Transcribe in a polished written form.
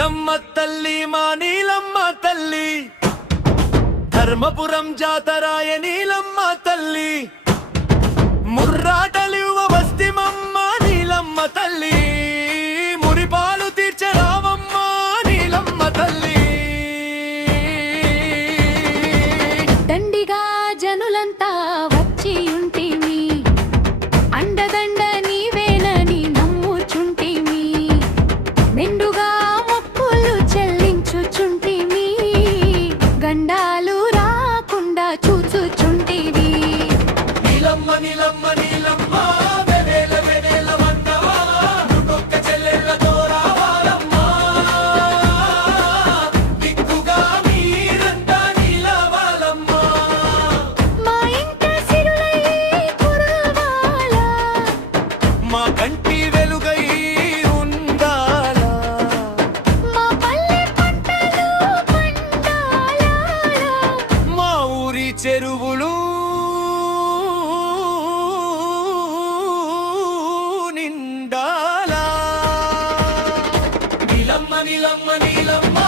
నీలమ్మ తల్లి మా నీలమ్మ తల్లి, ధర్మపురం జాతరాయ నీలమ్మ తల్లి, ముర్రాటలివ్వ వస్తిమమ్మ నీలమ్మ తల్లి, మురిపాలు తీర్చరావమ్మ నీలమ్మ తల్లి. దండిగా జనులంతా వచ్చి ఉంటిమి, అండదండ నీవేనని నమ్ముచుంటిమి, మెండుగా మొక్కులు చెల్లించుచుంటిమి, గండాలు రాకుండా చూచుచుంటివి. నీలమ్మ నీలమ్మ నీలమ్మ వెనేల వెనేల వన్నవా, నువ్వొక్క చెల్లెళ్ళతో రావాలమ్మా, దిక్కుగా మీరంతా నిలవాలమ్మా. మా ఇంట సిరులై కురవాలా, మా కంటి వెలుగై ఉండాలా, మా పల్లె పంటలు పండాలా, మా ఊరి చెరువులు నిండాలా. నీలమ్మ నీలమ్మ నీలమ్మ